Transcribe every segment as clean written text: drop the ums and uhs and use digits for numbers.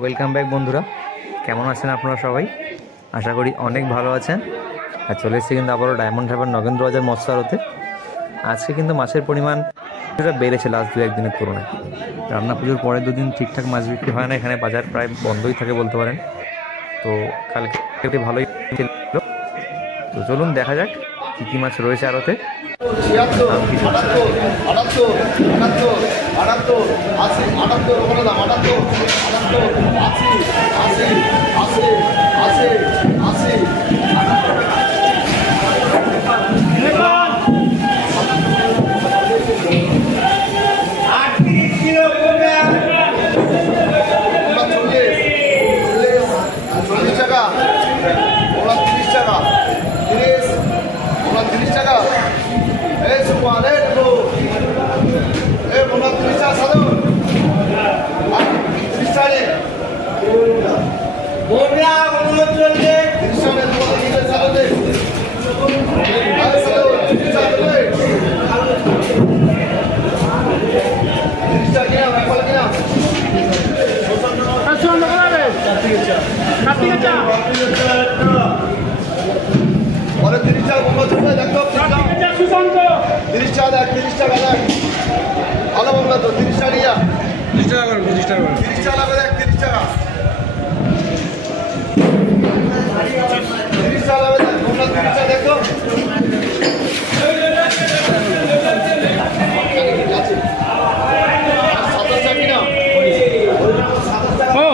Welcome back বন্ধুরা, কেমন আছেন আপনারা সবাই? আশা করি অনেক ভালো আছেন। আর চলে এসেছি কিন্তু আবারও ডায়মন্ড হারবার নগেন্দ্র বাজার মৎস্য আড়তে। আজকে কিন্তু মাছের পরিমাণ কিছুটা বেড়েছে লাস্ট দু একদিনের তুলনায়। রান্না পুজোর পরের দুদিন ঠিকঠাক মাছ বিক্রি হয় না, এখানে বাজার প্রায় বন্ধই থাকে বলতে পারেন। তো কালকে ভালোই ছিল। তো চলুন দেখা যাক কী কী মাছ রয়েছে আড়তে। ভালো বললো তো 30 টাকা 30 টাকা 30 টাকা 30 টাকা 30 টাকা 30 টাকা দেখো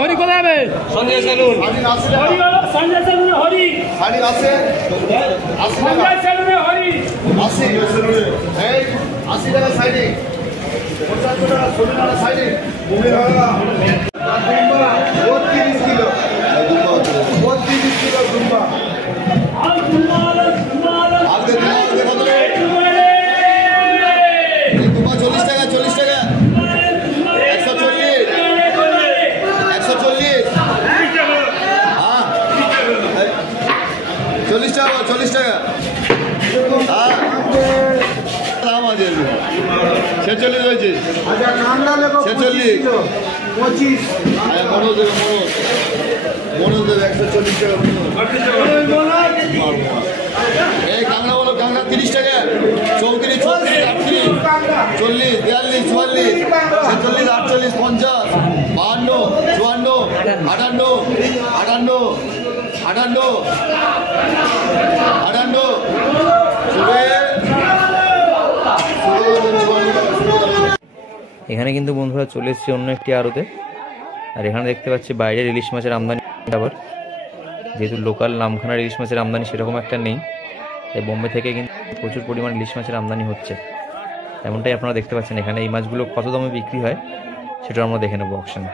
হরি কোথায় যাবে? সঞ্জয় সেলুন সঞ্জয় সেলুনে হরি শাড়ি আছে 80 টাকা সঞ্জয় সেলুনে হরি 80 এই 80 টাকা সাইডে 50 টাকা 60 টাকা সাইডে তুমি লাগা 32 কিলো 32 কিলো দুম্বা আর দুম্বা আগে দেখো তো দুম্বা 40 টাকা 40 টাকা 140 40 টাকা দাম আছে 46 হয়েছে 46 25 মনোজ দেবে মনোজ দেবে 140 টাকা এই কাংড়া বলো কাংড়া 30 টাকা 34 36 38 40 42 44 46 48 50 52 54 58 এখানে কিন্তু বন্ধুরা চলে এসেছে অন্য একটি আড়তে। আর এখানে দেখতে পাচ্ছি বাইরের ইলিশ মাছের আমদানি। আবার যেহেতু লোকাল নামখানার ইলিশ মাছের আমদানি সেরকম একটা নেই, তাই বোম্বে থেকে কিন্তু প্রচুর পরিমাণ ইলিশ মাছের আমদানি হচ্ছে। এমনটাই আপনারা দেখতে পাচ্ছেন। এখানে এই মাছগুলো কত দামে বিক্রি হয় সেটা আমরা দেখে নেবো অকশনে।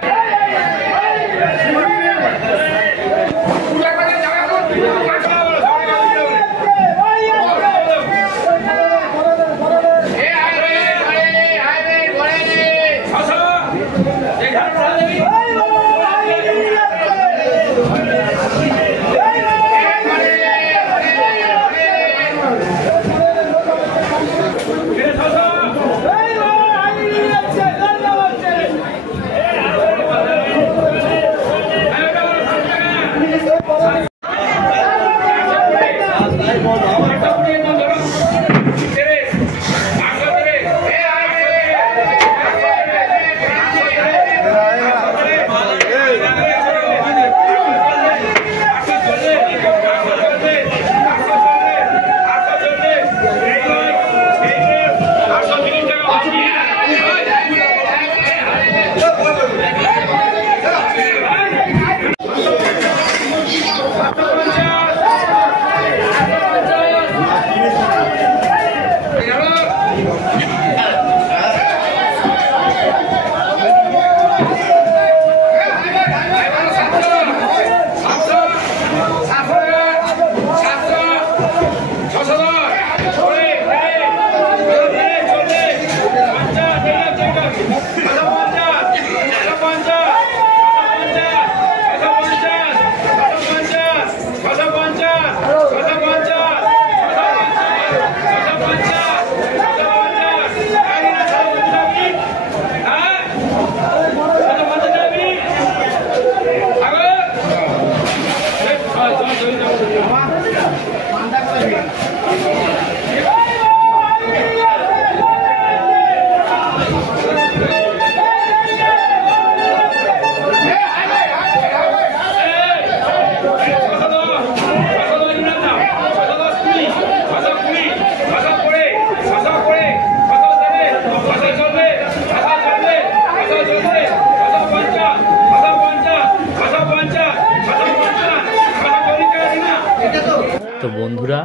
বন্ধুরা,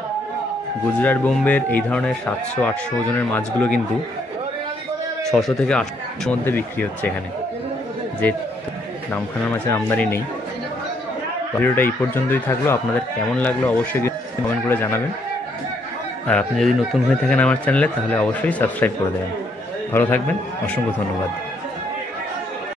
গুজরাট বোম্বের এই ধরনের 700-800 ওজনের মাছগুলো কিন্তু 600 থেকে 800 মধ্যে বিক্রি হচ্ছে এখানে, যে নামখানার মাছের আমদানি নেই। ভিডিওটা এই পর্যন্তই থাকলো। আপনাদের কেমন লাগলো অবশ্যই কমেন্ট করে জানাবেন। আর আপনি যদি নতুন হয়ে থাকেন আমার চ্যানেলে, তাহলে অবশ্যই সাবস্ক্রাইব করে দেবেন। ভালো থাকবেন, অসংখ্য ধন্যবাদ।